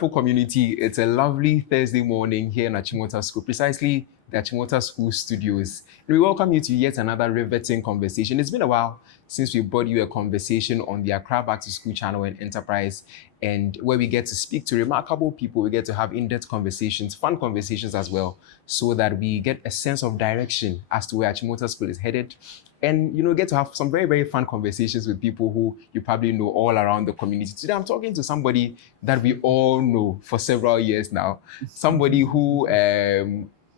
wonderful community. It's a lovely Thursday morning here in Achimota School, precisely the Achimota School studios. And we welcome you to yet another riveting conversation. It's been a while since we brought you a conversation on the Accra Back to School channel and Enterprise, and where we get to speak to remarkable people. We get to have in-depth conversations, fun conversations as well, so that we get a sense of direction as to where Achimota School is headed. And, get to have some very, very fun conversations with people who you probably know all around the community. Today, I'm talking to somebody that we all know for several years now. Somebody who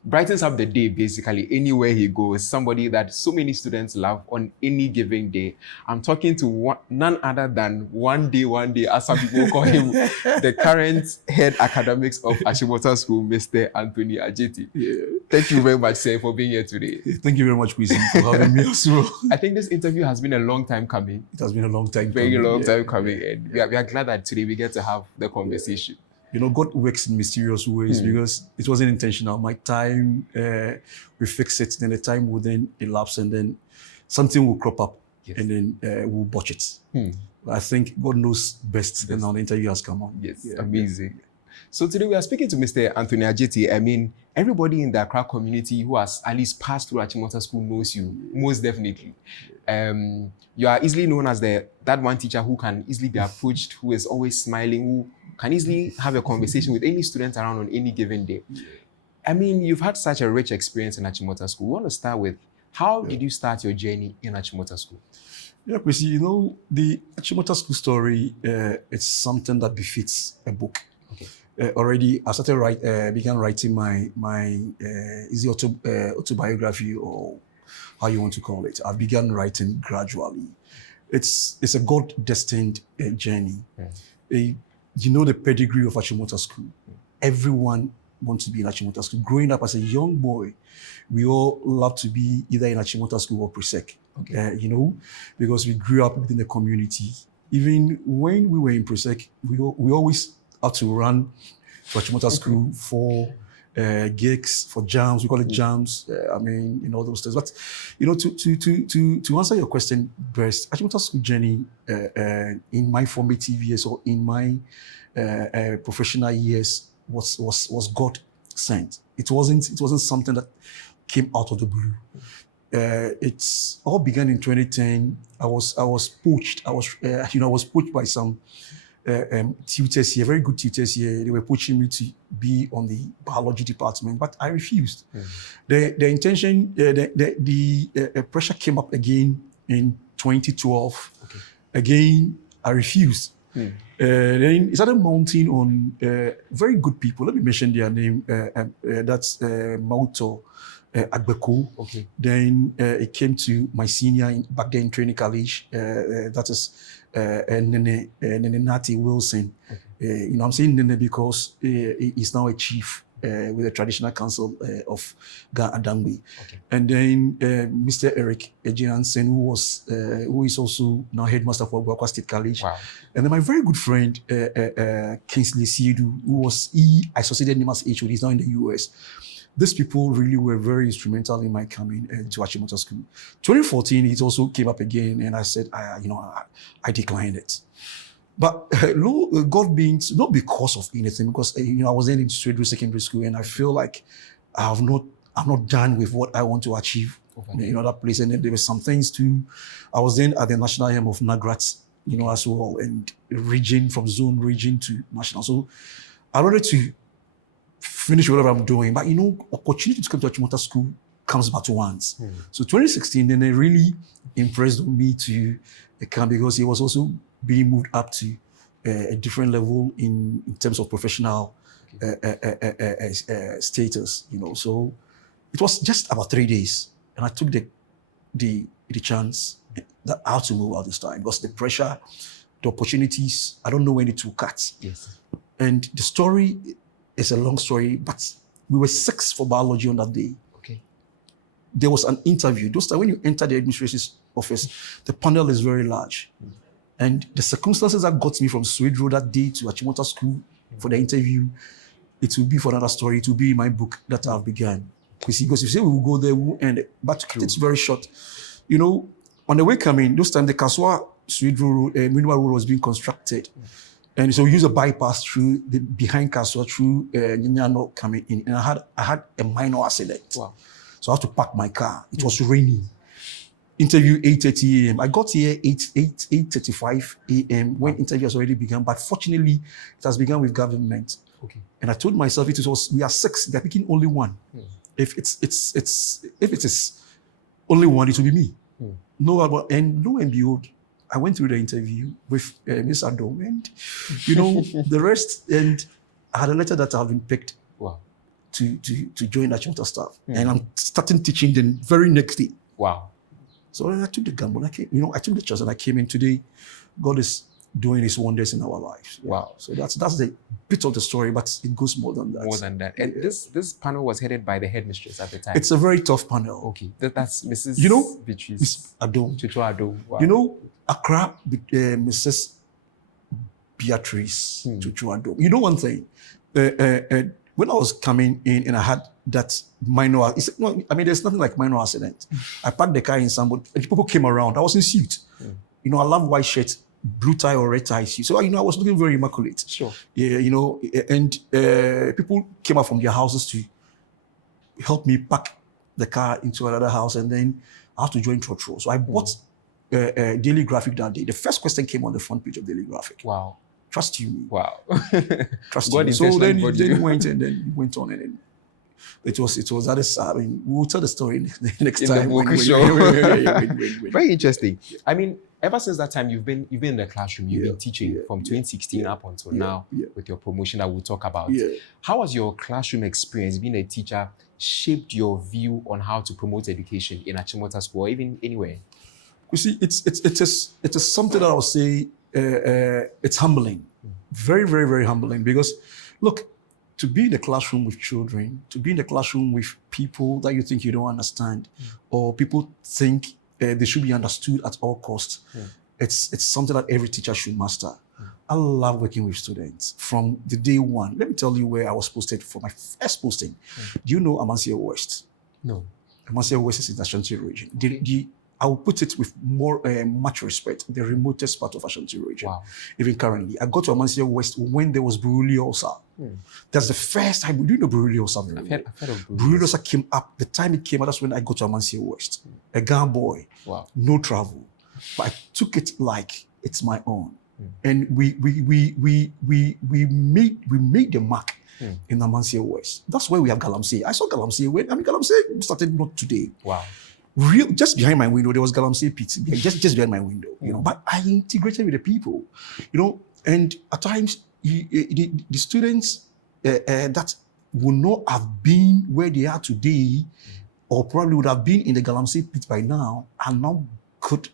brightens up the day, basically, anywhere he goes. Somebody that so many students love on any given day. I'm talking to none other than one day, as some people call him, the current head academics of Achimota School, Mr. Anthony Adjetey. Yeah. Thank you very much, sir, for being here today. Thank you very much, Kwesi, for having me as well. I think this interview has been a long time coming. It has been a long time Very long time coming. And we are glad that today we get to have the conversation. God works in mysterious ways because it wasn't intentional. My time, we fix it, then the time will then elapse, and then something will crop up, and then we'll botch it. I think God knows best, and now the interview has come on. Yes, amazing. So today we are speaking to Mr. Anthony Adjetey. I mean, everybody in the Accra community who has at least passed through Achimota School knows you, most definitely. You are easily known as that one teacher who can easily be approached, who is always smiling, who can easily have a conversation with any student around on any given day. I mean, you've had such a rich experience in Achimota School. We want to start with, how did you start your journey in Achimota School? Yeah, Kwesi, the Achimota School story, it's something that befits a book. Okay. Already, I began writing my is it autobiography, or how you want to call it. I began writing gradually. It's a God-destined journey. The pedigree of Achimota School. Everyone wants to be in Achimota School. Growing up as a young boy, we all love to be either in Achimota School or Presec. Okay. Because we grew up within the community. Even when we were in Presec, we always had to run to Achimota School for gigs, for jams. We call it jams. All those things. But to answer your question best, Achimota School journey in my formative years or in my professional years was God sent. It wasn't something that came out of the blue. It's all began in 2010. I was poached. I was poached by some tutors here, very good tutors here. They were pushing me to be on the biology department, but I refused. The intention, the pressure came up again in 2012. Okay. Again, I refused. Then it started mounting on very good people. Let me mention their name. That's Mauto Agbeko. Okay. Then it came to my senior back then in training college. That is Nene Nati Wilson. Okay. I'm saying Nene because he's now a chief with the traditional council of Ga Adangbe. Okay. And then Mr. Eric Ejiansen, who is also now headmaster for Guakwa State College. Wow. And then my very good friend Kingsley Siedu, I succeeded him as HOD. He's now in the US. These people really were very instrumental in my coming to Achimota School. 2014, it also came up again, and I said, I declined it. But God being, not because of anything, because I was then in Sweden Secondary School, and I feel like I'm not done with what I want to achieve in that place. And then there were some things too. I was then at the National Hem of Nagrat, as well, and from zone region to national. So I wanted to finish whatever I'm doing, but opportunity to come to Achimota School comes but once. So 2016, then it really impressed me to come, because he was also being moved up to a different level in terms of professional status. So it was just about 3 days, and I took the chance that I had to move out this time, because the pressure, the opportunities, I don't know when it will cut. Yes. And the story is a long story, but we were 6 for biology on that day. Okay. There was an interview. When you enter the administration's office, the panel is very large. And the circumstances that got me from Sweden that day to Achimota School for the interview, it will be for another story. It will be in my book that I've begun. Because if you say we will go there, we will end it. But it's very short. On the way coming, those time the Kaswa Sweden Road, Minwa Road was being constructed. And so we use a bypass through the behind Castle through Nyanyano coming in. And I had a minor accident. Wow. So I had to park my car. It was raining. Interview 8:30 a.m. I got here 8:35 a.m. when interview has already begun. But fortunately, it has begun with government. Okay. And I told myself we are 6. They're picking only one. If it is only one, it will be me. No, and lo and behold, I went through the interview with Miss Adom, and the rest. And I had a letter that I've been picked. Wow. To join Achimota staff, and I'm starting teaching the very next day. Wow. So I took the gamble. I took the chance, and I came in today. God is doing His wonders in our lives. Wow. So that's the bit of the story, but it goes more than that. More than that. And this panel was headed by the headmistress at the time. It's a very tough panel. Okay. That's Mrs. Beatrice. Miss Adom. Chuchu Adom. Wow. Accra, Mrs. Beatrice Chuchu Adom. One thing. When I was coming in and I had that minor, there's nothing like minor accident. I parked the car in somebody, and people came around. I was in suit. I love white shirt, blue tie or red tie suit. So, I was looking very immaculate. Sure. Yeah, and people came out from their houses to help me pack the car into another house, and then I had to join Trotro. So I bought Daily Graphic that day. The first question came on the front page of Daily Graphic. Wow. Trust you. Wow. Trust you. So then you went and then you went on, and then it was that is, we'll tell the story next time. Very interesting. Ever since that time, you've been in the classroom. You've been teaching from 2016 up until now with your promotion that we'll talk about. How has your classroom experience, being a teacher, shaped your view on how to promote education in Achimota School or even anywhere? You see, it is something that I would say it's humbling, very, very, very humbling. Because, look, to be in the classroom with children, to be in the classroom with people that you think you don't understand, or people think they should be understood at all costs, it's something that every teacher should master. I love working with students from the day one. Let me tell you where I was posted for my first posting. Do you know Amancia West? No. Amancia West is in the Ashanti region. I will put it with much respect, the remotest part of Ashanti region. Wow. Even currently. I got to Amancia West when there was Buruli Ulcer. That's the first time. Do you know Buruli Ulcer? I've heard of Buruli Ulcer came up. The time it came out, that's when I got to Amancia West. A Ghana boy. Wow. No travel. But I took it like it's my own. And we made the mark in Amancia West. That's where we have Galamsey. I saw Galamsey Galamsey started not today. Wow. Just behind my window, there was Galamsey pit, just behind my window, But I integrated with the people, and at times the students that would not have been where they are today, or probably would have been in the Galamsey pit by now, are now good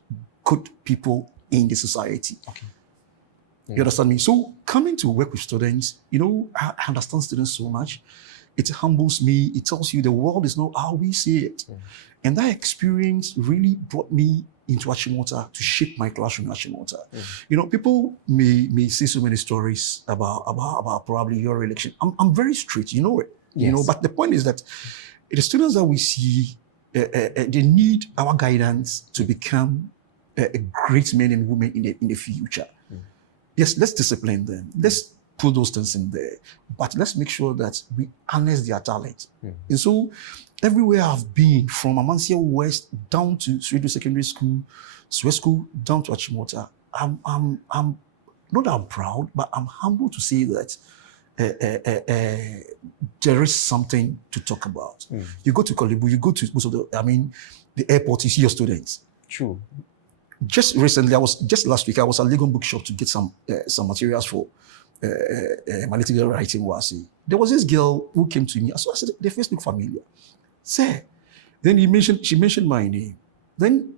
people in the society. Okay. You understand me? So coming to work with students, I understand students so much. It humbles me. It tells you the world is not how we see it. And that experience really brought me into Achimota to shape my classroom in Achimota. People may say so many stories about probably your election. I'm very straight, you know it. Yes. But the point is that the students that we see, they need our guidance to become a great men and women in the future. Yes, let's discipline them. Let's put those things in there. But let's make sure that we harness their talent. And so everywhere I've been, from Amancia West down to Swedo Secondary School, Swedo School down to Achimota, I'm not that I'm proud, but I'm humble to say that there is something to talk about. You go to Kolebu, you go to most of the airport, you see your students. True. Just recently, last week, I was at Legon Bookshop to get some materials for my little writing was. There was this girl who came to me. So I said, the face looked familiar. Sir, then she mentioned my name. Then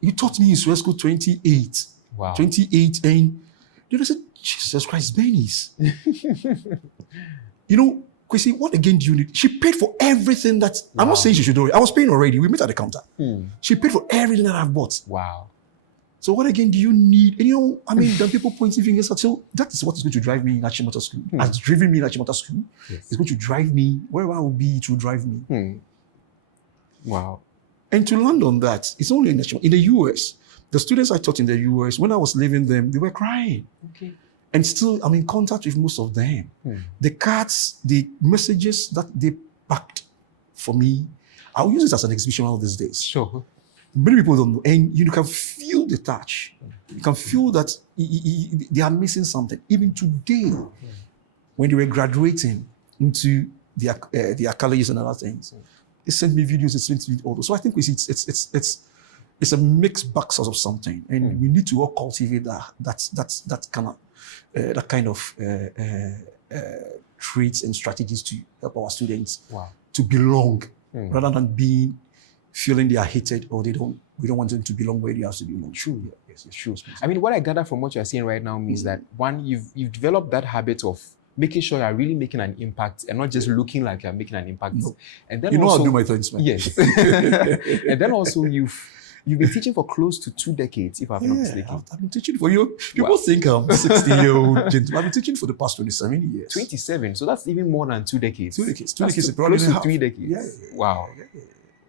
you taught me in Sweat School 28. Wow. 28, and I said, Jesus Christ, Benny's. Kwesi, what again do you need? She paid for everything that, I'm not saying she should do it. I was paying already. We met at the counter. She paid for everything that I've bought. Wow. So what again do you need? And then people pointing fingers at. So that is what is going to drive me in Achimota School. Has driven me in Achimota School. Yes. It's going to drive me wherever I will be. It will drive me. Wow. And to land on that, it's only in the US. The students I taught in the US, when I was leaving them, they were crying. Okay. And still, I'm in contact with most of them. The cards, the messages that they packed for me, I'll use it as an exhibition all these days. Sure. Many people don't know. And you can feel the touch. You can feel that they are missing something. Even today, when they were graduating into their colleges and other things, they sent me videos, they sent me all those. So I think it's a mixed bag sort of something. And we need to all cultivate that kind of traits and strategies to help our students to belong, rather than feeling they are hated or we don't want them to belong where they have to belong. True, yes, true. I mean, what I gather from what you're saying right now means that one, you've developed that habit of making sure you're really making an impact and not just looking like you're making an impact. No. And then I'll also, do my things, man. Yes. And then also you've been teaching for close to 2 decades, if I'm not mistaken. I've been teaching for you. People think I'm 60-year-old gentleman. I've been teaching for the past 27 years. 27. So that's even more than 2 decades. 2 decades. 2 That's decades. close to 3 decades. Yeah. Wow.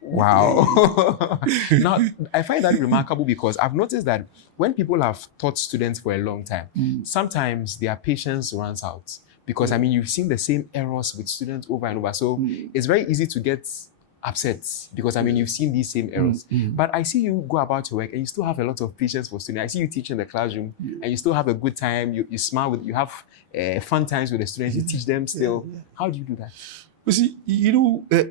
Wow. Now, I find that remarkable because I've noticed that when people have taught students for a long time, sometimes their patience runs out. Because, I mean, you've seen the same errors with students over and over. So it's very easy to get upset because, I mean, you've seen these same errors. But I see you go about your work and you still have a lot of patience for students. I see you teach in the classroom and you still have a good time. You smile, you have fun times with the students. You teach them still. How do you do that? You see,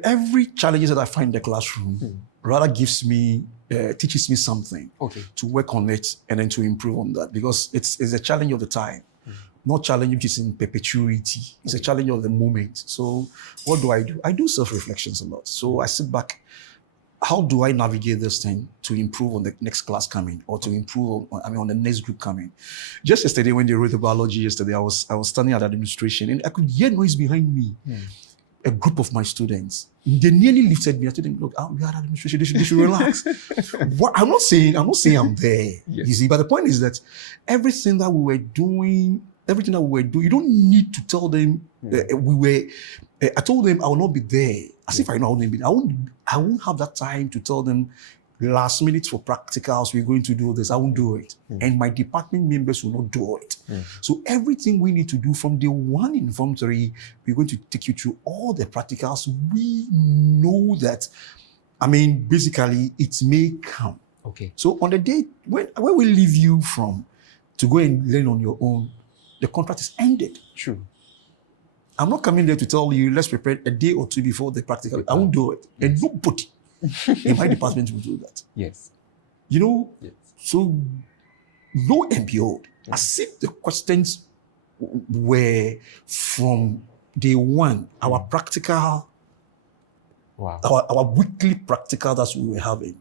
every challenge that I find in the classroom rather teaches me something to work on it and then to improve on that, because it's a challenge of the time, not challenge which is in perpetuity. It's a challenge of the moment. So what do? I do self-reflections a lot. So I sit back, how do I navigate this thing to improve on the next class coming or to improve on the next group coming? Just yesterday when they wrote the biology yesterday, I was standing at the administration and I could hear noise behind me. A group of my students, they nearly lifted me. I told them, look, we are at administration, they should relax. I'm not saying I'm there, you see, but the point is that everything that we were doing, you don't need to tell them I told them I will not be there, as if I know I wouldn't be there. I won't have that time to tell them last minute for practicals, we're going to do this. I won't do it. And my department members will not do it. So everything we need to do from day one in Form 3, we're going to take you through all the practicals. We know that, I mean, basically, it may come. Okay. So on the day when we leave you to go and learn on your own, the contract is ended. True. I'm not coming there to tell you, let's prepare a day or two before the practical. I won't do it. And nobody in my department will do that. Yes. So lo and behold, as if the questions were from day one, our practical, our weekly practical that we were having.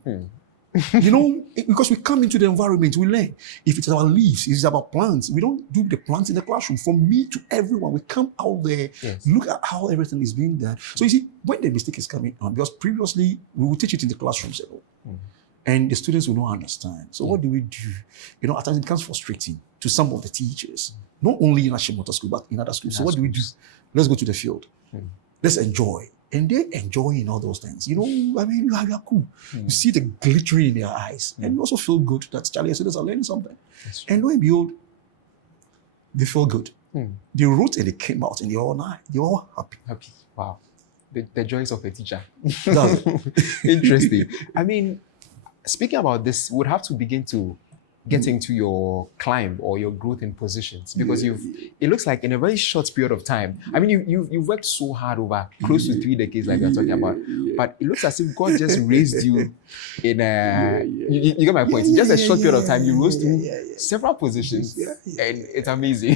Because we come into the environment, we learn. If it's our leaves, if it's about plants, we don't do the plants in the classroom. From me to everyone, we come out there, look at how everything is being done. So you see, when the mistake is coming on, because previously we would teach it in the classrooms, and the students will not understand. So what do we do? At times it becomes frustrating to some of the teachers, not only in Achimota school, but in other schools. So what do we do? Let's go to the field. Let's enjoy. And they're enjoying all those things. I mean, you are cool. You see the glittering in their eyes. And you also feel good that Charlie and students are learning something. And lo and behold, they feel good. They wrote and they came out and they're all happy. Happy. Wow. The joys of a teacher. That's it. Interesting. I mean, speaking about this, we would have to begin to get into your climb or your growth in positions, because it looks like in a very short period of time. I mean, you've worked so hard over close to 3 decades, like we're talking about, but it looks as if God just raised you in you get my point. In just a short period of time, you rose to several positions, and it's amazing.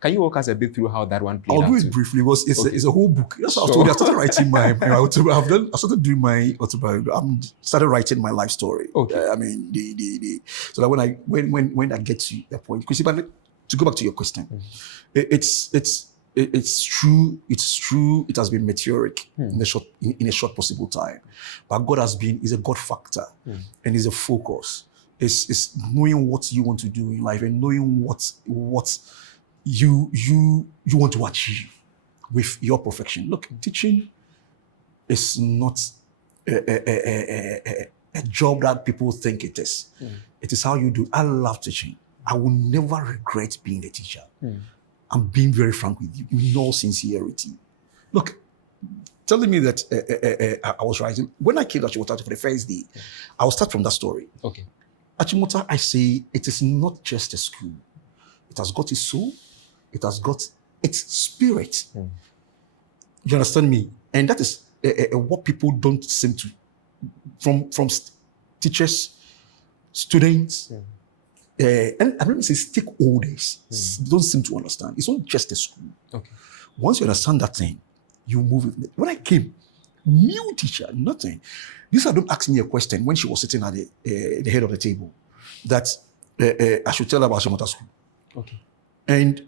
Can you walk us a bit through how that one played out? I'll do it briefly. It's a whole book. That's how I told you. I started writing my autobiography. I started doing my autobiography. I started writing my life story. Okay. I mean, so that when I get to that point, because to go back to your question, it's true. It has been meteoric in a short possible time, but God is a God factor, and is a focus. It's knowing what you want to do in life and knowing what you want to achieve with your perfection. Look, teaching is not a job that people think it is. It is how you do. I love teaching. I will never regret being a teacher. I'm being very frank with you, in all sincerity. Look, telling me that I was writing, when I came to Achimota for the first day, I will start from that story. Okay. Achimota, I say, it is not just a school. It has got its soul. It has got its spirit. You understand me? And that is what people don't seem to, from teachers, students, and I don't say stakeholders, don't seem to understand. It's not just a school. Okay. Once you understand that thing, you move with it. When I came, new teacher, nothing. Lisa don't ask me a question when she was sitting at the head of the table that I should tell her about Achimota School. Okay. And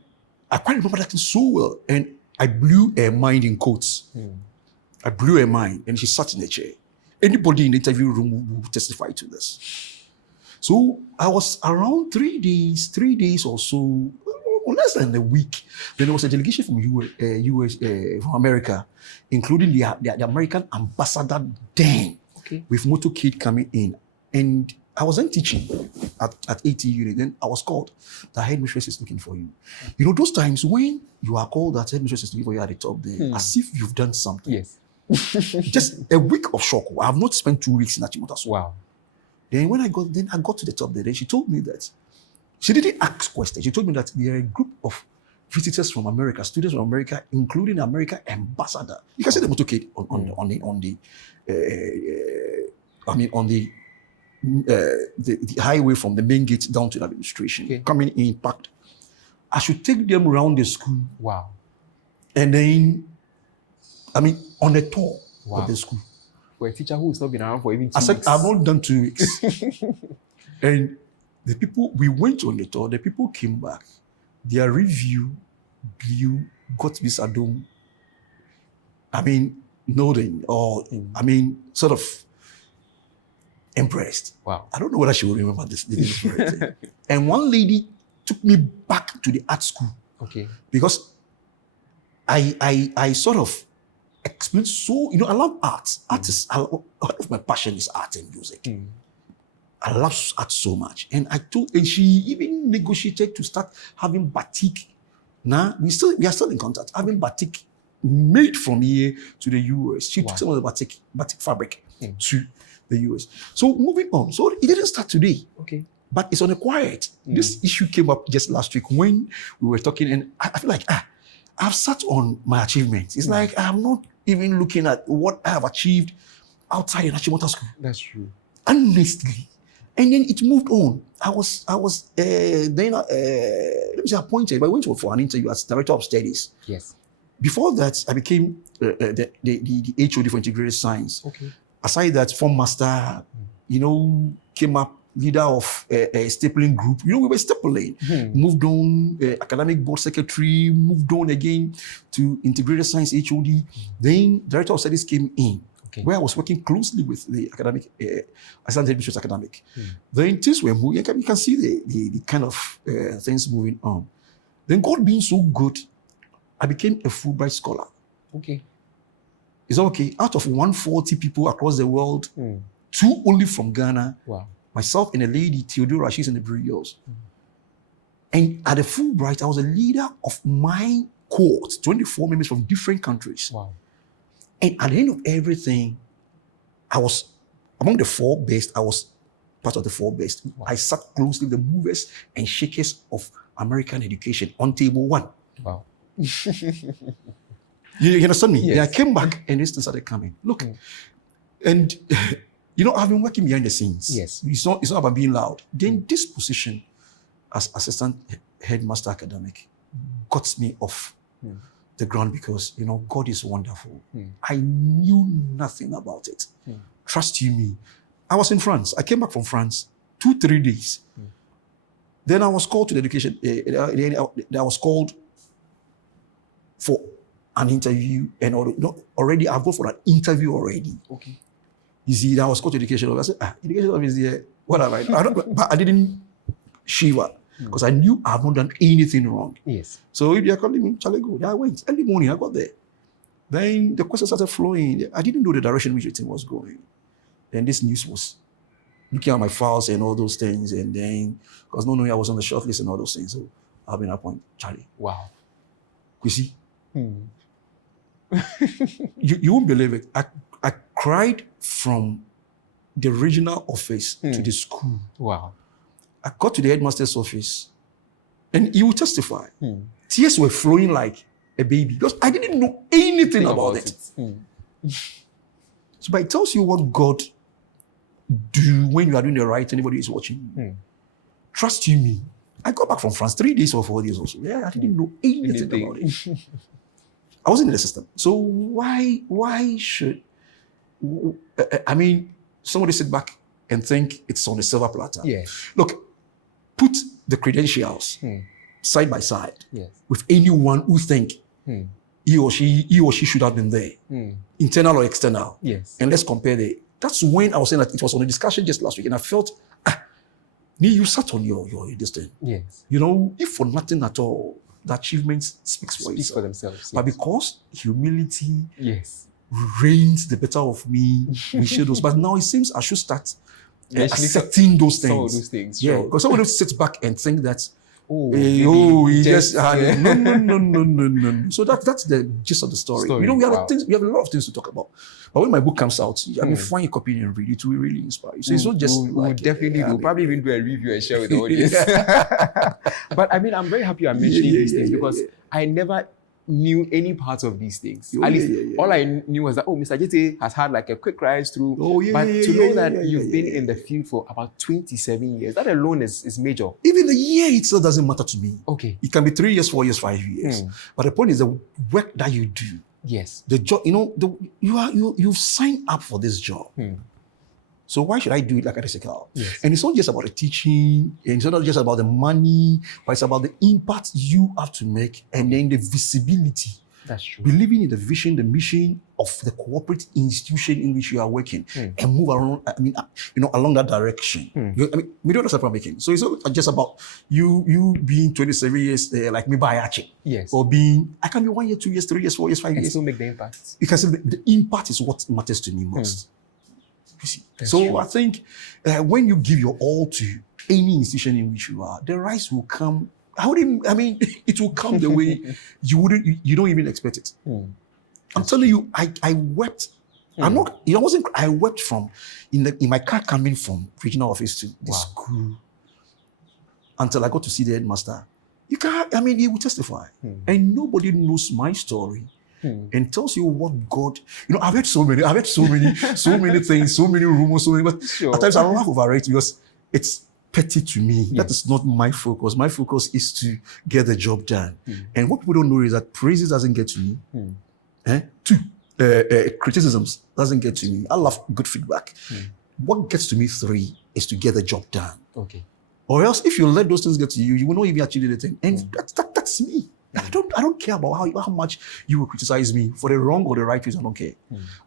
I quite remember that thing so well. And I blew her mind in quotes. I blew her mind, and she sat in a chair. Anybody in the interview room will testify to this. So I was around 3 days or so, less than a week. Then there was a delegation from US, from America, including the American ambassador then, with motorcade coming in. And I was then teaching at 80 unit. Then I was called. The headmistress is looking for you. You know, those times when you are called, that headmistress is looking for you at the top there, as if you've done something. Yes. Just a week of shock. I have not spent 2 weeks in Achimota. Wow. Then when I got to the top there, then she told me that she didn't ask questions. She told me that there are a group of visitors from America, students from America, including the American ambassador. You can see the motorcade the highway from the main gate down to the administration, coming in packed. I should take them around the school. Wow. And then, on a tour of the school. For a teacher who has not been around for even 2 weeks. I said, I've not done 2 weeks. And the people, we went on the tour, the people came back. Their review got Miss Adom, nodding, or, sort of impressed. Wow. I don't know whether she will remember this. And one lady took me back to the art school. Okay. Because I sort of explained I love art. Art is, a lot of my passion is art and music. I love art so much. And she even negotiated to start having batik. Now, we are still in contact, having batik made from here to the US. She took some of the batik fabric to the US. So moving on. So it didn't start today. Okay. But it's on a quiet. This issue came up just last week when we were talking, and I feel like, I've sat on my achievements. It's like I'm not even looking at what I have achieved outside in Achimota School. That's true. Honestly. And then it moved on. I was then let me say appointed, but I went for an interview as director of studies. Yes. Before that, I became the HOD for integrated science. Okay. Aside that, form master, came up, leader of a stapling group. We were stapling. Moved on, academic board secretary, moved on again to integrated science HOD. Then director of studies came in, where I was working closely with the academic, assistant administrator academic. Then things were moving. You can see the kind of things moving on. Then God being so good, I became a Fulbright scholar. Okay. It's okay. Out of 140 people across the world, 2 only from Ghana. Wow. Myself and a lady, Theodora, she's in the Brillios. And at the Fulbright, I was a leader of my cohort, 24 members from different countries. Wow. And at the end of everything, I was among the 4 best. I was part of the 4 best. Wow. I sat closely with the movers and shakers of American education on table 1. Wow. You understand me? Yes. Yeah, I came back and this thing started coming. Look, and I've been working behind the scenes. Yes. It's not about being loud. Then this position as assistant headmaster academic got me off the ground because, God is wonderful. I knew nothing about it. Trust you me. I was in France. I came back from France 2-3 days. Then I was called to the education. I was called for an interview, and already I've gone for an interview already. Okay. You see, I was called to education office. I said, education office there. What have I done? But I didn't shiver because I knew I have not done anything wrong. Yes. So if they are calling me, shall I go? Yeah, I went. Early morning, I got there. Then the questions started flowing. I didn't know the direction which the thing was going. Then this news was looking at my files and all those things, and then because no knowing I was on the short list and all those things. So I've been at point, Charlie. Wow. You see, you won't believe it. I cried from the regional office to the school. Wow. I got to the headmaster's office, and he will testify. Tears were flowing like a baby because I didn't know anything about it. So, but it tells you what God do when you are doing the right. Anybody is watching. Trust you me. I got back from France 3 days or 4 days or so. Yeah, I didn't know anything about it. I wasn't in the system. So why should I mean somebody sit back and think it's on a silver platter? Yeah. Look, put the credentials side by side Yes. with anyone who think he or she should have been there, internal or external. Yes. And let's compare the. That's when I was saying that it was on a discussion just last week, and I felt, you sat on your this thing. Yes. You know, if for nothing at all, the achievements speaks for Speak for itself. themselves. But because humility Yes. reigns the better of me, we share those. But now it seems I should start Mentioning accepting those things. Some of those things. Yeah, Sure. because somebody sits back and think that, maybe he just yeah. no. So that's the gist of the story. You know, we have Wow. things, we have a lot of things to talk about. But when my book comes out, I mean, find a copy and read it. Will really inspire you. So it's not just we'll like definitely I we'll mean, probably even do a review and share with the audience. But I mean, I'm very happy you're mentioning these things because I never knew any parts of these things. At least all I knew was that Mr. Adjetey has had like a quick rise through. But to know that you've been in the field for about 27 years, that alone is major. Even the year itself doesn't matter to me. Okay. It can be 3 years, 4 years, 5 years. But the point is the work that you do. Yes. The job, you know, you've signed up for this job. So why should I do it like a second? Yes. And it's not just about the teaching, and it's not just about the money, but it's about the impact you have to make, and then the visibility. That's true. Believing in the vision, the mission of the cooperative institution in which you are working, and move around. I mean, along that direction. I mean, we don't understand what I'm making. So it's not just about you being 27 years like me by Achimota. Yes. Or being, I can be 1 year, 2 years, 3 years, 4 years, 5 And years. still make the impact. You can say the impact is what matters to me most. You see? So true. I think when you give your all to any institution in which you are, the rise will come. It will come the way you don't even expect it. I'm telling you, I wept. I wept from in my car coming from regional office to the school until I got to see the headmaster. He will testify. And nobody knows my story. And tells you what God, I've heard so many things, so many rumors, but at times I laugh over it because it's petty to me. That is not my focus. My focus is to get the job done. And what people don't know is that praises doesn't get to me. Criticisms doesn't get to me. I love good feedback. What gets to me 3 is to get the job done. Okay. Or else if you let those things get to you, you will not even achieve anything. And that's me. I don't care about how much you will criticize me for the wrong or the right reason. I don't care.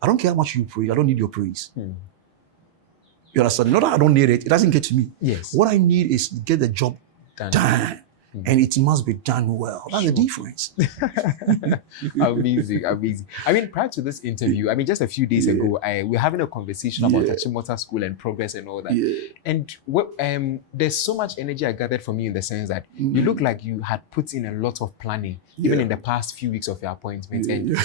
I don't care how much you praise. I don't need your praise. You understand? Not that I don't need it. It doesn't get to me. Yes. What I need is to get the job done. And it must be done well. That's the difference. Amazing. I mean, prior to this interview, just a few days ago, we were having a conversation about Achimota School and progress and all that. And there's so much energy I gathered from you in the sense that you look like you had put in a lot of planning, even in the past few weeks of your appointment. And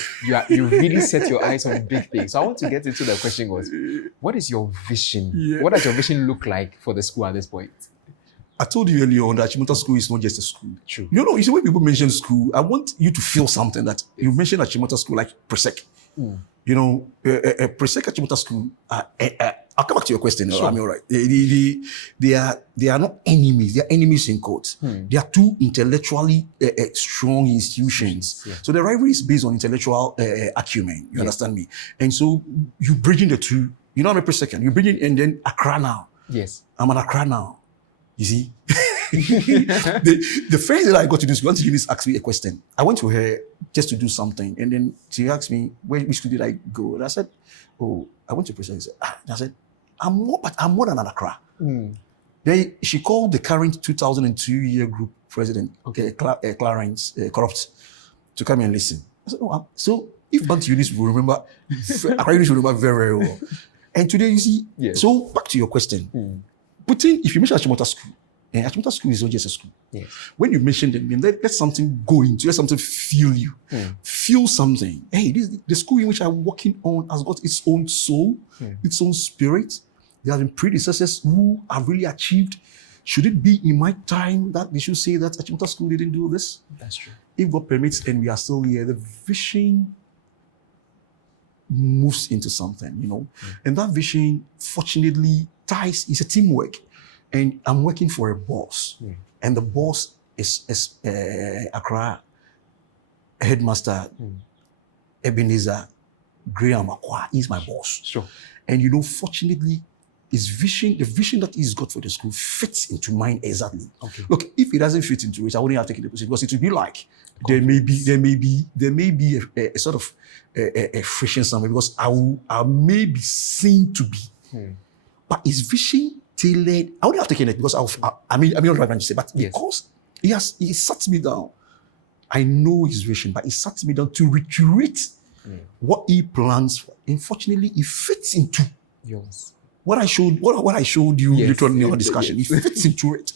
you really set your eyes on big things. So I want to get into the question was, what is your vision? What does your vision look like for the school at this point? I told you earlier on that Achimota School is not just a school. True. You see when people mention school, I want you to feel something that you mentioned Achimota School like Presec. Presec Achimota School, I'll come back to your question. Sure. All right. They are not enemies. They are enemies in quotes. They are two intellectually strong institutions. So the rivalry is based on intellectual acumen. You understand me? And so you bridging the two. I'm a Presec. You bring in and then Accra now. Yes. I'm an Accra now. You see? the first day I got to this, once Eunice asked me a question, I went to her just to do something. And then she asked me, which school did I go? And I said, I went to Presec. I said, I'm more than an Accra. Then she called the current 2002 year group president, Clarence Corrupt, to come and listen. I said, so if Aunt Eunice will remember, Accra Eunice will remember very, very well. And today, you see, Yes. so back to your question. If you mention Achimota School, and Achimota School is not just a school. Yes. When you mention them, let something go into, let something feel you. Feel something. Hey, the school in which I'm working on has got its own soul, its own spirit. There have been predecessors who have really achieved. Should it be in my time that they should say that Achimota School didn't do this? That's true. If God permits and we are still here, the vision moves into something, you know. And that vision, fortunately, is a teamwork. And I'm working for a boss. And the boss is Accra Headmaster Ebenezer Graham Akwa. He's my boss. Sure. And you know, fortunately, his vision, the vision that he's got for the school fits into mine exactly. Okay. Look, if it doesn't fit into it, I wouldn't have taken the position because it would be like there may be a sort of a friction somewhere because I may be seen to be. But his vision tailored, I wouldn't have taken it because I mean not what I'm trying to say, but because he sat me down. I know his vision, but he sat me down to recreate what he plans for. Unfortunately, it fits into yours. What I showed you later on in our discussion. It fits into it.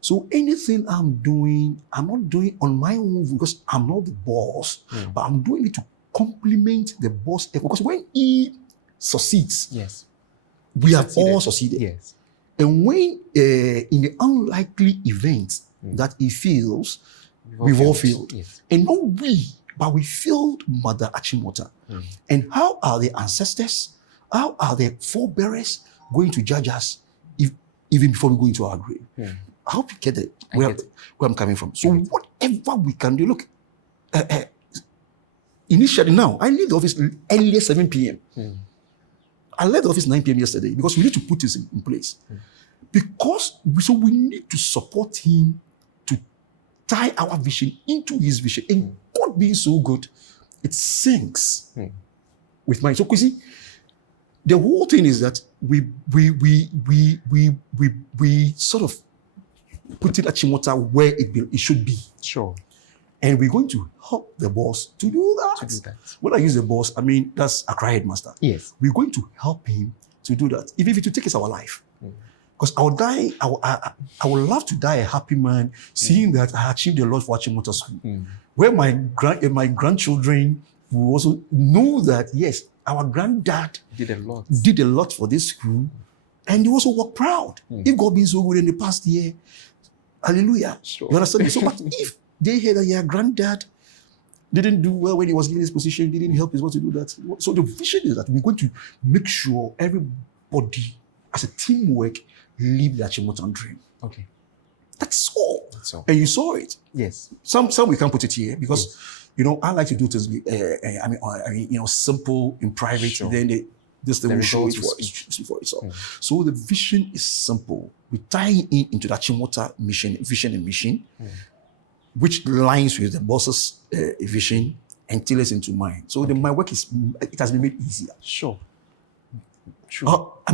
So anything I'm doing, I'm not doing on my own because I'm not the boss, but I'm doing it to complement the boss effort. Because when he succeeds, we have all succeeded. Yes. And when in the unlikely event that he fails, we've all failed. Yes. And not we, but we failed Mother Achimota. And how are the ancestors, how are the forebearers going to judge us even before we go into our grave? I hope you get it, where I'm coming from. So whatever we can do, look, initially now, I leave the office earlier 7 p.m. I left the office 9 p.m. yesterday because we need to put this in place. So we need to support him to tie our vision into his vision. And God being so good, it syncs with mine. So, see, the whole thing is that we sort of put it at Achimota where it should be. Sure. And we're going to help the boss to do that. When I use the boss, I mean, that's Accra Headmaster. Yes. We're going to help him to do that. Even if it will take us our life. Because I would love to die a happy man seeing that I achieved a lot for Achimota School. Where my grandchildren will also know that, yes, our granddad did a lot for this school. And they also walk proud. If God been so good in the past year, hallelujah. Sure. You understand? So, but if they hear that your granddad didn't do well when he was given his position, didn't help his wife to do that. So the vision is that we're going to make sure everybody, as a teamwork, live the Achimota dream. Okay. That's all. And you saw it. Yes. Some we can't put it here because, you know, I like to do things, simple in private. Sure. Then this thing will show it for itself. So the vision is simple. We tie in into the Achimota vision and mission, which lines with the boss's vision and tailors into mine. So my work it has been made easier. Sure. True. I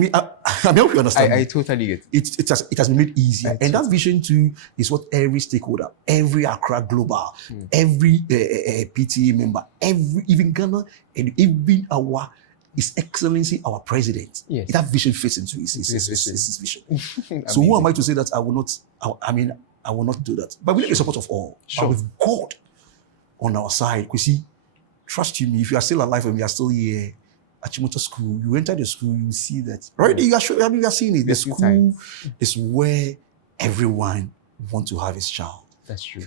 hope you understand. I totally get it. It has been made easier. And that vision too is what every stakeholder, every Accra Global, every PTA member, even Ghana, and even His Excellency, our president, that vision fits into his vision. So who am I to say that I will not do that? But we need the support of all. But with God on our side, because see, trust me, if you are still alive and we are still here, Achimota School, you enter the school, you see that. Already you are seeing it. The school is where everyone wants to have his child. That's true.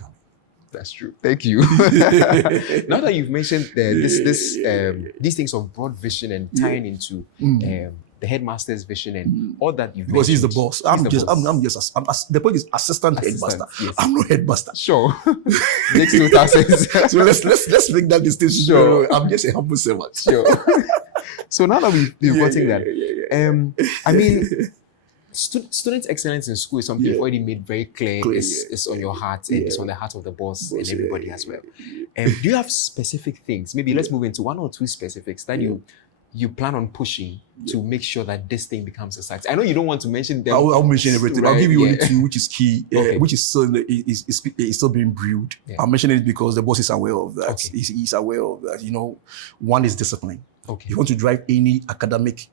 That's true. Thank you. Now that you've mentioned these things of broad vision and tying into the headmaster's vision and all that you've because mentioned. he's the boss. The point is assistant headmaster. Yes. I'm not headmaster. Sure. Makes total sense. So let's make that distinction. Sure. I'm just a humble servant. Sure. So now that we've gotten that, I mean, student excellence in school is something you've already made very clear. It's on your heart and it's on the heart of the boss and everybody as well. Do you have specific things? Maybe let's move into one or two specifics that you plan on pushing to make sure that this thing becomes a success. I know you don't want to mention them. I'll mention everything. I'll give you only two, which is key, Okay. which is still being brewed. I'm mentioning it because the boss is aware of that. Okay. He's aware of that. You know, one is discipline. Okay. If you want to drive any academic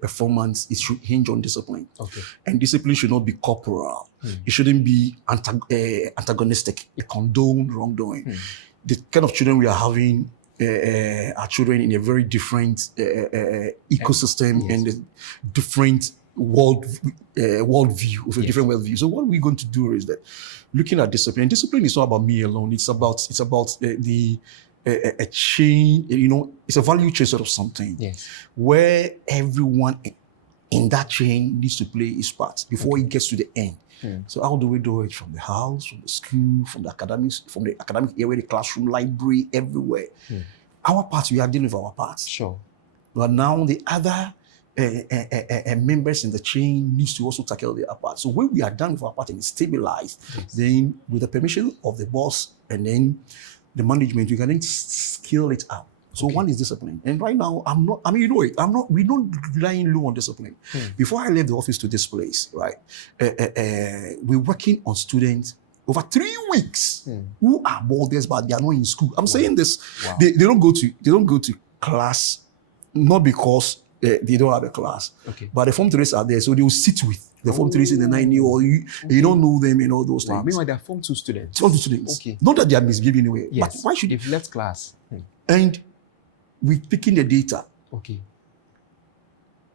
performance, it should hinge on discipline. Okay. And discipline should not be corporal. It shouldn't be antagonistic. It condone wrongdoing. The kind of children we are having are children in a very different ecosystem and a different worldview, with a different worldview. So what we're going to do is that looking at discipline. Discipline is not about me alone. It's about a chain. It's a value chain sort of something. Yes. Where everyone in that chain needs to play his part before it gets to the end. So how do we do it? From the house, from the school, from the academic area, the classroom, library, everywhere. Our part, we are dealing with our part. Sure. But now the other members in the chain needs to also tackle their part. So when we are done with our part and it's stabilized, then with the permission of the boss and then the management, we can then scale it up. So one is discipline. And right now, we're not relying low on discipline. Before I left the office to this place, right, we're working on students over 3 weeks who are boarders, but they are not in school. I'm saying this, they don't go to class, not because they don't have a class, but the Form 3s are there, so they will sit with the Form 3s in the 90, or you don't know them and all those things. Meanwhile, they're Form 2 students. Form 2 students. Okay. Not that they are misbehaving anyway, but why should they've left class? And we're picking the data. Okay.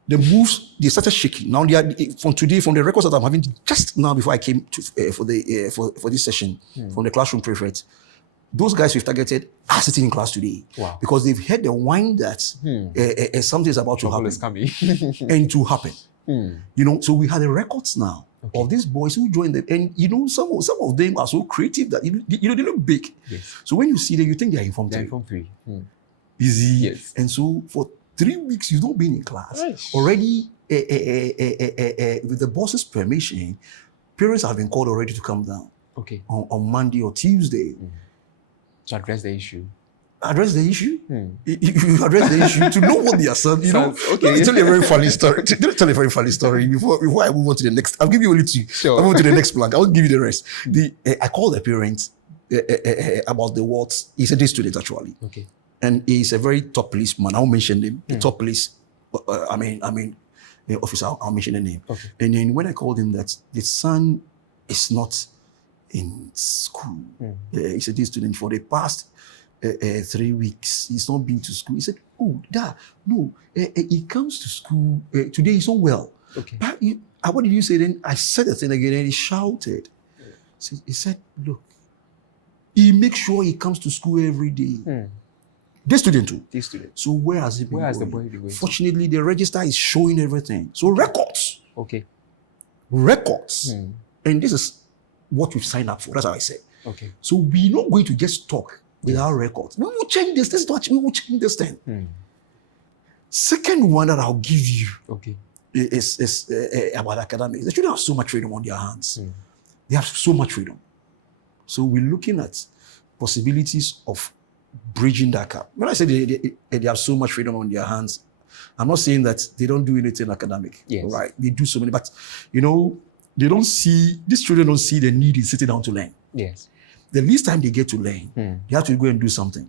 The moves, they started shaking. Now they are from the records that I'm having just now before I came to for this session from the classroom prefect. Those guys we've targeted are sitting in class today. Wow. Because they've heard the whine that something is about to happen. Is coming. And to happen. So we had the records now of these boys who joined them. And some of them are so creative that they look big. Yes. So when you see them, you think they are in Form 3. They're in Form 3. Easy. Yes. And so for 3 weeks, you've not been in class. Right. Already, with the boss's permission, parents have been called already to come down. Okay. On Monday or Tuesday. To address the issue. Address the issue? You address the issue to know what they are saying. Okay. Let me tell you a very funny story. Before I move on to the next. I'll give you only 2. Sure. I'll move to the next plank. I'll give you the rest. I called the parents about the words. He's a day student, actually. Okay. And he's a very top policeman. I'll mention him. The top police. The officer. I'll mention the name. Okay. And then when I called him that the son is not in school, he's a day student for the past 3 weeks. He's not been to school. He said, "Oh, Dad, no. He comes to school today. He's not well." Okay. But what did you say then? I said the thing again, and he shouted. He said, "Look, he makes sure he comes to school every day." This student too. This student. So where has he been? Where has going? the boy been going? Fortunately, the register is showing everything. So records. Okay. Records. And this is what we've signed up for. That's how I say. Okay. So we're not going to just talk without records. We will change this. We will change this thing. Second one that I'll give you is about academics. The children have so much freedom on their hands. They have so much freedom. So we're looking at possibilities of bridging that gap. When I say they have so much freedom on their hands, I'm not saying that they don't do anything academic. Yes. Right? They do so many, but these children don't see the need in sitting down to learn. Yes. The least time they get to learn, they have to go and do something.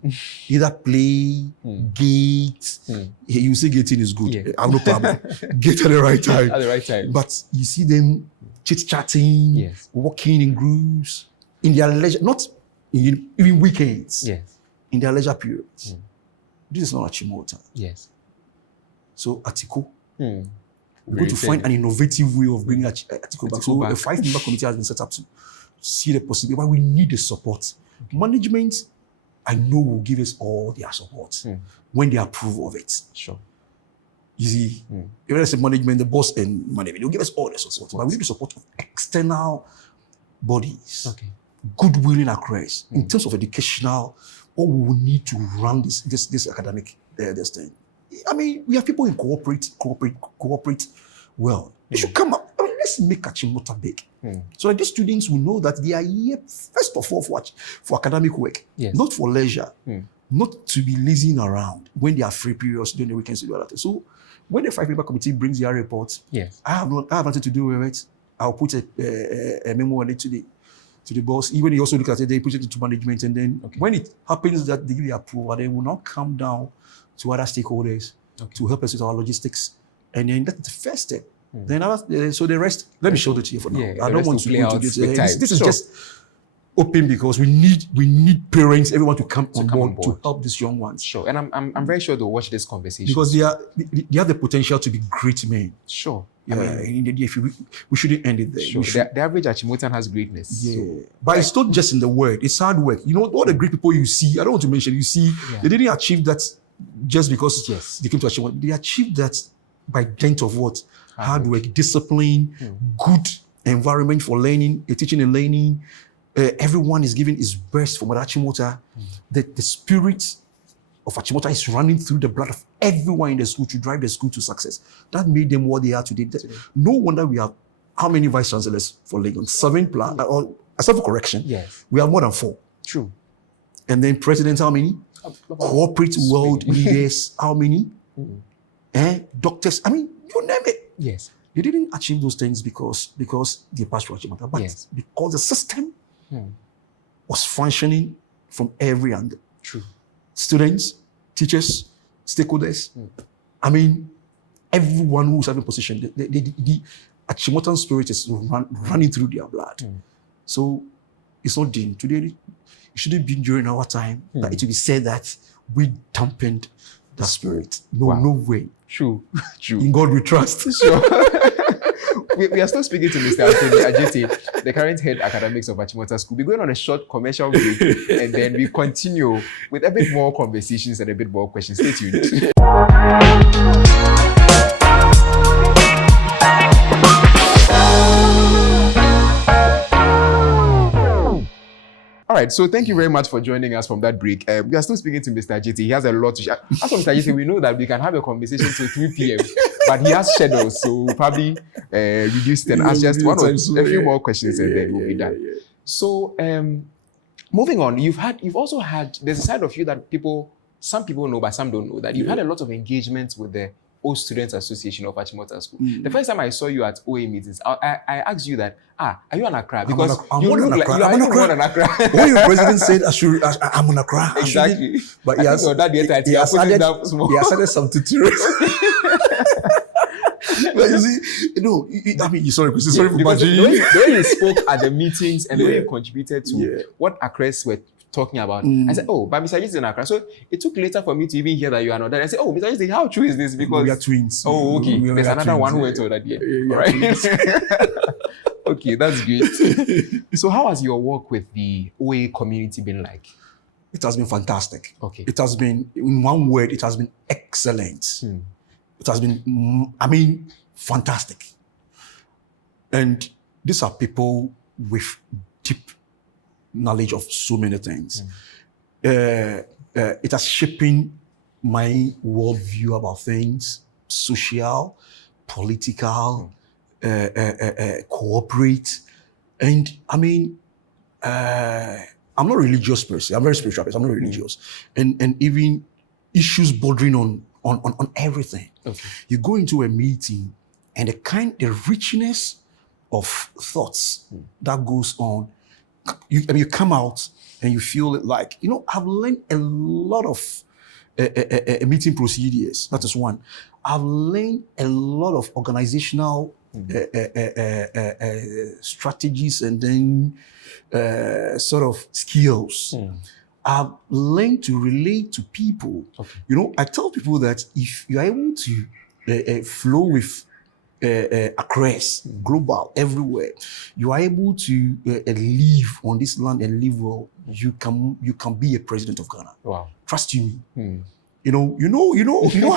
Either play, gate. You say gating is good. Yeah. I have no problem. Gate at the right time. At the right time. But you see them chit-chatting, walking in groups, in their leisure, not in weekends. Yes. In their leisure periods. This is not Achimota. Yes. So Atiko, we're going to find an innovative way of bringing Atiko back. So a 5-member committee has been set up to see the possibility, but we need the support. Management, I know, will give us all their support when they approve of it. Sure. You see, even as a management, the boss and management, they'll give us all the support. But we need the support of external bodies. Okay. Goodwill in across in terms of educational, what we will need to run this academic this thing. I mean, we have people in cooperate well. They should come up. I mean, let's make Achimota big. So that these students will know that they are here, first of all, for academic work, not for leisure, not to be lazing around when they are free periods during the weekends to do that. So when the 5-member committee brings their report, I have nothing to do with it. I'll put a memo on it to the boss. Even he also look at it, they put it into management, and then when it happens that they give the approval, they will now come down to other stakeholders to help us with our logistics. And then that's the first step. Then so the rest, let me show it to you for now. I don't want to go into this. This is just open because we need parents, everyone to come on board to help these young ones. Sure. And I'm very sure they'll watch this conversation. Because they have the potential to be great men. Sure. Yeah, we shouldn't end it there. Sure. The average Achimotan has greatness. Yeah. So, but it's not just in the word, it's hard work. You know, all the great people you see, I don't want to mention, they didn't achieve that just because they came to Achimota. They achieved that by dint of what? Hard work, discipline, good environment for learning, teaching and learning. Everyone is giving his best from Achimota. The spirit of Achimota is running through the blood of everyone in the school to drive the school to success. That made them what they are today. No wonder we have how many vice chancellors for Lagos? 7 plus, or except for correction. Yes. We have more than 4. True. And then presidents, how many? Corporate world leaders, how many? Doctors, I mean, you name it. Yes. They didn't achieve those things because they passed through Achimota, but because the system was functioning from every angle. True. Students, teachers, stakeholders. I mean, everyone who's having position, the Achimotan spirit is running through their blood. So it's not done. Today, it shouldn't be during our time that it will be said that we dampened the spirit. No way. True. In God we trust. Sure. we are still speaking to Mr. Adjetey, the current head academics of Achimota School. We're going on a short commercial break and then we continue with a bit more conversations and a bit more questions. Stay tuned. All right, so thank you very much for joining us from that break. We are still speaking to Mr. Adjetey. He has a lot to share. As for Mr. Adjetey, we know that we can have a conversation till 3 p.m., but he has schedules, so we'll probably reduce it and ask just a few more questions and then we'll be done. So, moving on, you've also had, there's a side of you that some people know, but some don't know, that you've had a lot of engagement with the Old Students Association of Achimota School. The first time I saw you at OA meetings, I asked you that, are you an Accra? Because you look like you are more than Accra. When your president said, I'm on Accra. Exactly. But he has added some tutorials. But you see, I mean, sorry for the way you spoke at the meetings and the way you contributed to what Accras were talking about. I said, oh, but Mr. Adjetey is in Accra. So it took later for me to even hear that you are not there. I said, oh, Mr. Adjetey, how true is this? Because we are twins. Oh, okay. There's another one who went to that year. Right? Okay, that's great. So how has your work with the OA community been like? It has been fantastic. Okay. It has been, in one word, it has been excellent. It has been, fantastic. And these are people with deep knowledge of so many things. It has shaping my worldview about things, social, political, corporate. And I'm not a religious person. I'm a very spiritual person. I'm not religious. And even issues bordering on everything. Okay. You go into a meeting and the richness of thoughts that goes on, you come out and you feel it like, I've learned a lot of meeting procedures. That is one. I've learned a lot of organizational strategies and then sort of skills. I've learned to relate to people. Okay. I tell people that if you're able to flow with across global, everywhere, you are able to live on this land and live well, you can be a president of Ghana. Wow. Trust you. You know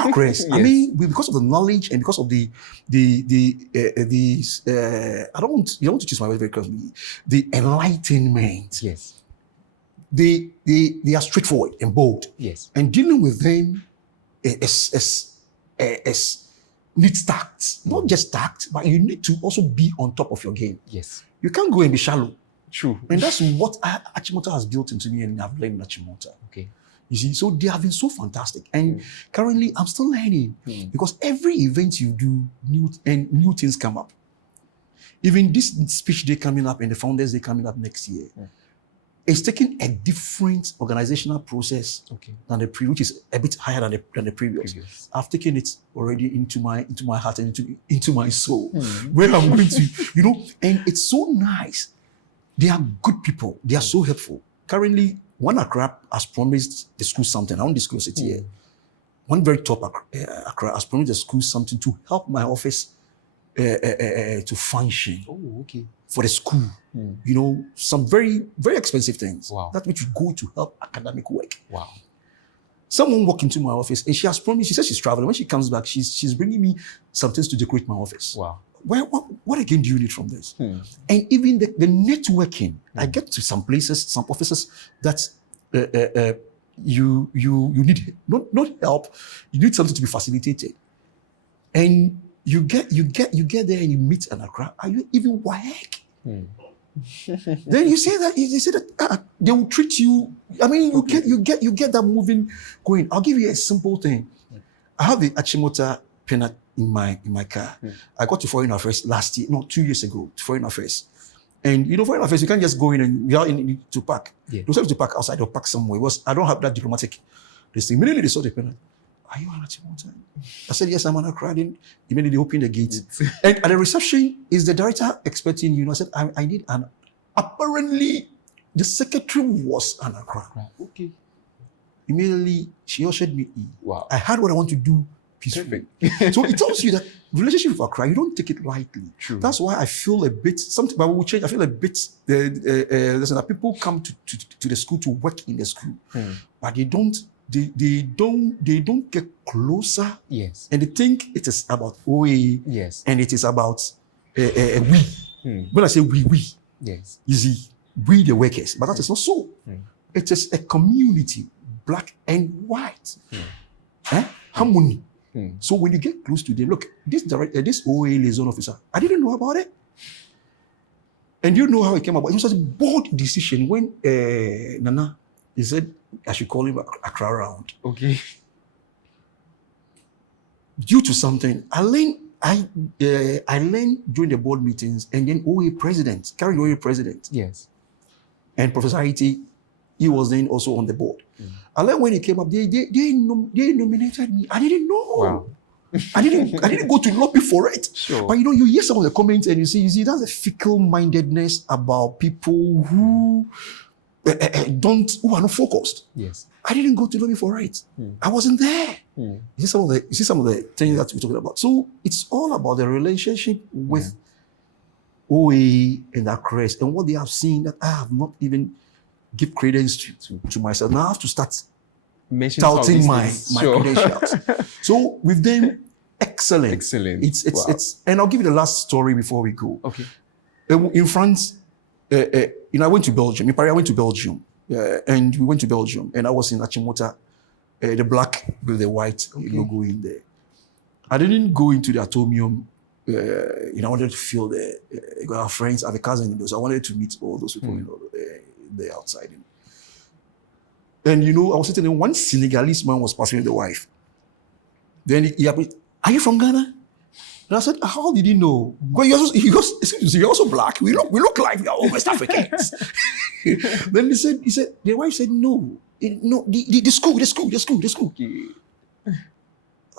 across. Yes. I mean, because of the knowledge and because of the I don't want to choose my word very carefully. The enlightenment. Yes. They are straightforward and bold. Yes. And dealing with them is needs tact. Not just tact, but you need to also be on top of your game. Yes. You can't go and be shallow. True. And that's what Achimota has built into me, and I've learned in Achimota. Okay. You see, so they have been so fantastic. And currently I'm still learning because every event you do, new things come up. Even this speech day coming up and the Founders Day coming up next year, it's taking a different organizational process Okay. than the previous, which is a bit higher than the previous. I've taken it already into my heart and into my soul, where I'm going to, and it's so nice. They are good people. They are so helpful. Currently, one Accra has promised the school something. I won't disclose it here. One very top Accra has promised the school something to help my office to function. Oh, okay. For the school, some very, very expensive things. Wow. That which would go to help academic work. Wow. Someone walked into my office and she has promised, she says she's traveling. When she comes back, she's bringing me some things to decorate my office. Wow. What again do you need from this? And even the networking, I get to some places, some offices that you need not help, you need something to be facilitated. And you get there and you meet an Accra. Are you even WAEC? Then you say that they will treat you. I mean, you get that moving going. I'll give you a simple thing. I have the Achimota peanut in my car. I got to Foreign Affairs last year, 2 years ago, to Foreign Affairs. And Foreign Affairs, you can't just go in and you are in to park. You have to park outside or park somewhere. I don't have that diplomatic this thing. Immediately they saw the peanut. Are you an Achimota? I said, yes, I'm an Accra. Immediately they opened the gate. And at the reception, is the director expecting you? I said, I need an... Apparently, the secretary was an Accra. Okay. Immediately, she ushered me in. Wow. I had what I want to do peacefully. So it tells you that relationship with Accra, you don't take it lightly. True. That's why I feel a bit, something, but we will change. I feel a bit, listen, that people come to the school to work in the school, but they don't get closer. Yes. And they think it is about OA. Yes. And it is about we. When I say we. Yes. You see, we the workers. But that is not so. It is a community, black and white. Harmony. So when you get close to them, look, this OA liaison officer, I didn't know about it. And you know how it came about. It was a bold decision when Nana, he said, I should call him Accra round. Okay. Due to something, I learned during the board meetings, and then OA president, carried OA president. Yes. And Professor Adjetey, he was then also on the board. I learned when he came up, they nominated me. I didn't know. Wow. I didn't go to lobby for it. Sure. But you hear some of the comments and you see that's a fickle-mindedness about people who who are not focused. Yes. I didn't go to lobby for it. I wasn't there. You see some of the things that we're talking about. So it's all about the relationship with OA and Accra and what they have seen that I have not even give credence to myself. Now I have to start touting my credentials. So with them, excellent. It's and I'll give you the last story before we go. Okay. In France, I went to Belgium. In Paris, I went to Belgium. And we went to Belgium, and I was in Achimota, the black with the white logo in there. I didn't go into the Atomium. I wanted to feel our friends, I have a cousin in those. I wanted to meet all those people, there outside. And I was sitting there, one Senegalese man was passing with the wife. Then he asked, are you from Ghana? And I said, how did you know? Well, you're also black. We look like we are all West Africans. Then he said, the wife said, no, the school.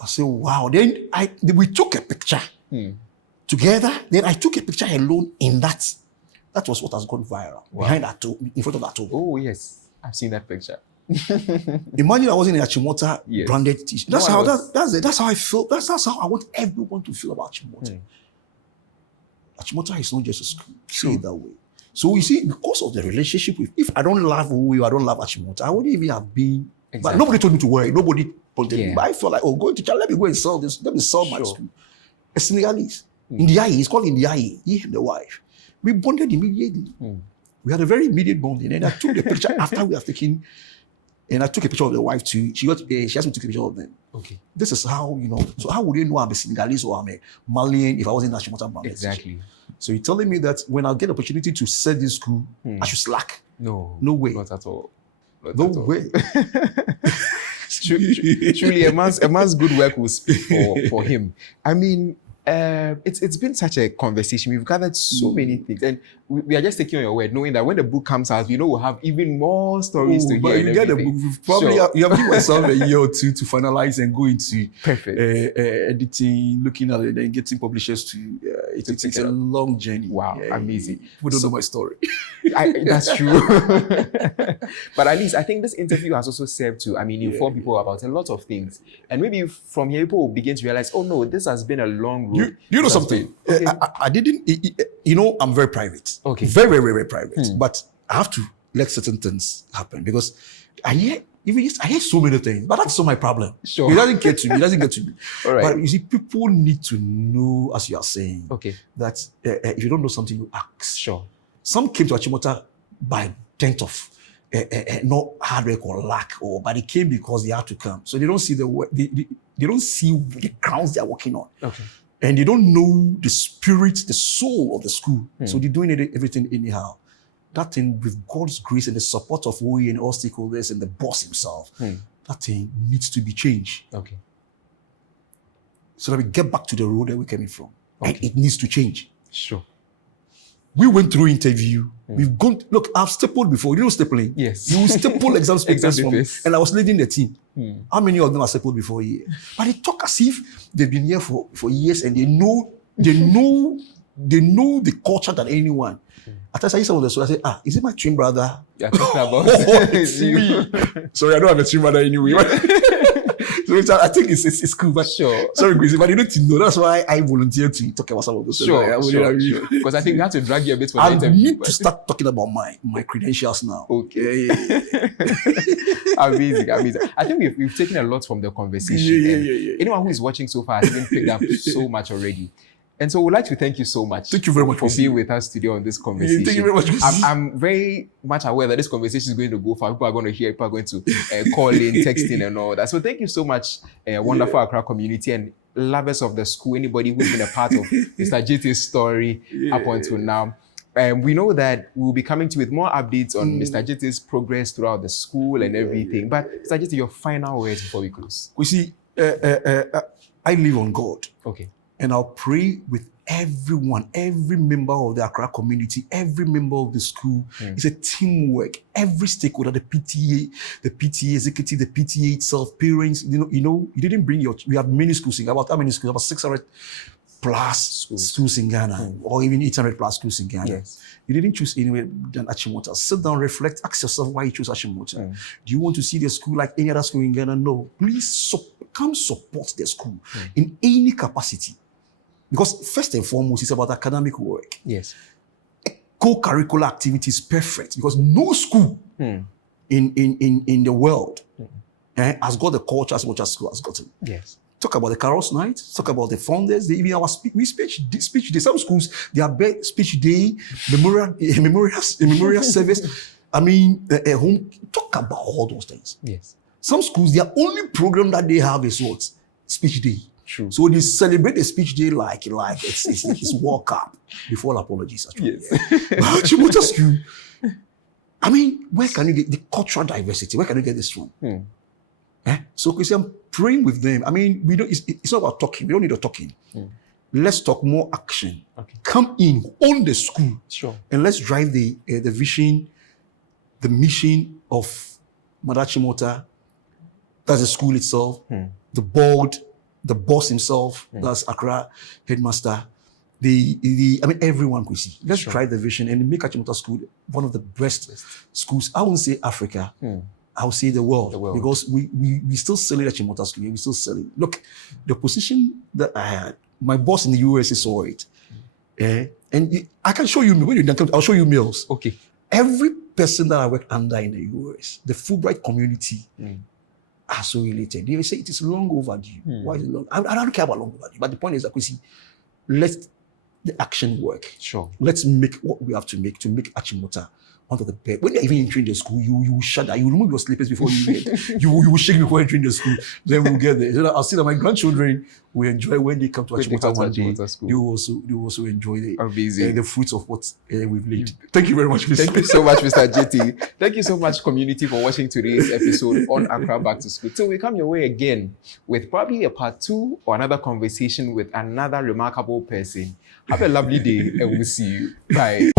I said, wow. Then we took a picture together. Then I took a picture alone in that. That was what has gone viral behind that toe, in front of that toe. Oh yes, I've seen that picture. Imagine I was in a Achimota branded t-shirt. That's how I feel. That's how I want everyone to feel about Achimota. Achimota is not just a school. Say it that way. So you see, because of the relationship with, if I don't love OU, I don't love Achimota, I wouldn't even have been. Exactly. But nobody told me to worry. Nobody pointed me. But I felt like, going to let me go and sell this. Let me sell my school. A Senegalese. In the he's called in the he and the wife. We bonded immediately. We had a very immediate bonding. And I took the picture after we have taken, and I took a picture of the wife too. She asked me to take a picture of them. Okay. This is how, so how would you know I'm a Senegalese or I'm a Malian if I was in Achimota brand? Exactly. So you're telling me that when I get the opportunity to sell this school, I should slack? No way. Not at all. No way. Truly, a man's good work will speak for him. I mean, It's been such a conversation. We've gathered so many things, and we are just taking on your word, knowing that when the book comes out, we'll have even more stories to But hear. if and you get the everything. book, we've probably you have given myself a year or two to finalize and go into Perfect. editing, looking at it, and getting publishers to. It's a long journey. Wow, amazing. We don't know my story. That's true. But at least I think this interview has also served to, inform people about a lot of things. And maybe from here, people will begin to realize, oh no, this has been a long road. You know something? Okay. I didn't, I'm very private. Okay. Very, very, very, very private. But I have to let certain things happen because I hear so many things, but that's not my problem. Sure. It doesn't get to me. It doesn't get to me. All right. But you see, people need to know, as you are saying, Okay. that if you don't know something, you ask. Sure. Some came to Achimota by dint of not hard work or luck, but they came because they had to come. So they don't see the work. They don't see the grounds they are working on. Okay. And they don't know the spirit, the soul of the school. So they're doing everything anyhow. That thing, with God's grace and the support of OE and all stakeholders and the boss himself, that thing needs to be changed. Okay. So that we get back to the road that we're coming from. Okay. And it needs to change. Sure. We went through interview. We've gone, look, I've stapled before. You know stapling? Yes. You staple exam papers Exam from me. papers. And I was leading the team. How many of them are stapled before here? But they talk as if they've been here for years and they know the culture than anyone. After I say some of the stories, I say, is it my twin brother? You're talking about It's me. Sorry, I don't have a twin brother anyway. So I think it's cool, but Sure. Sorry, Gracie, but you need to know. That's why I volunteered to talk about some of those stories. Sure. Because I think we have to drag you a bit for the I interview. need to start talking about my credentials now. Okay. Yeah. Amazing. I think we've taken a lot from the conversation. Yeah. Anyone who is watching so far has even picked up so much already. And so we'd like to thank you so much. Thank you very much for being with us today on this conversation. Thank you very much. I'm very much aware that this conversation is going to go far. People are going to hear, people are going to call in, text in and all that. So thank you so much, wonderful Accra community and lovers of the school, anybody who's been a part of Mr. Adjetey's story up until now. We know that we'll be coming to you with more updates on Mr. Adjetey's progress throughout the school and everything. But Mr. Adjetey, your final words before we close. We see, I live on God. Okay. And I'll pray with everyone, every member of the Accra community, every member of the school. It's a teamwork. Every stakeholder, the PTA executive, the PTA itself, parents, you didn't bring we have many schools in about how many schools? About 600 plus schools in Ghana, or even 800 plus schools in Ghana. Yes. You didn't choose anywhere than Achimota. Sit down, reflect, ask yourself why you chose Achimota. Do you want to see the school like any other school in Ghana? No. Please come support the school in any capacity. Because first and foremost, it's about academic work. Yes. Co-curricular activities perfect because no school in the world has got the culture as much as school has gotten. Yes. Talk about the Carols Night, talk about the founders, even our speech day. Some schools, they have speech day, memorial service. Home. Talk about all those things. Yes. Some schools, their only program that they have is what? Speech day. True. So they celebrate the speech day like it's World Cup. Before apologies, actually. Yes. But Achimota School, where can you get the cultural diversity? Where can you get this from? So, Chrissy, I'm praying with them. We don't. It's not about talking. We don't need a talking. Let's talk more action. Okay. Come in, own the school, Sure. and let's drive the vision, the mission of Mother Achimota. That's the school itself, the board, the boss himself. That's Accra Headmaster. Everyone could see. Let's drive the vision and make Achimota School one of the best schools. I won't say Africa. I'll say the world. Because we still selling Achimota School. We still selling. Look, the position that I had, my boss in the US saw it. And I can show you, when you're done, I'll show you mails. Okay. Every person that I work under in the US, the Fulbright community, are so related. They say it is long overdue. Why is it long? I don't care about long overdue. But the point is that we see, let the action work. Sure. Let's make what we have to make Achimota onto the bed. When they're even entering the school, you shudder. You remove your slippers before you get. You will shake before entering the school. Then we'll get there. So I'll see that my grandchildren will enjoy when they come to Achimota one day. They will also enjoy the fruits of what we've laid. Thank you very much, Mr. Thank you so much, Mr. Adjetey. Thank you so much, community, for watching today's episode on Accra Back to School. Till we come your way again with probably a part 2 or another conversation with another remarkable person. Have a lovely day and we'll see you. Bye.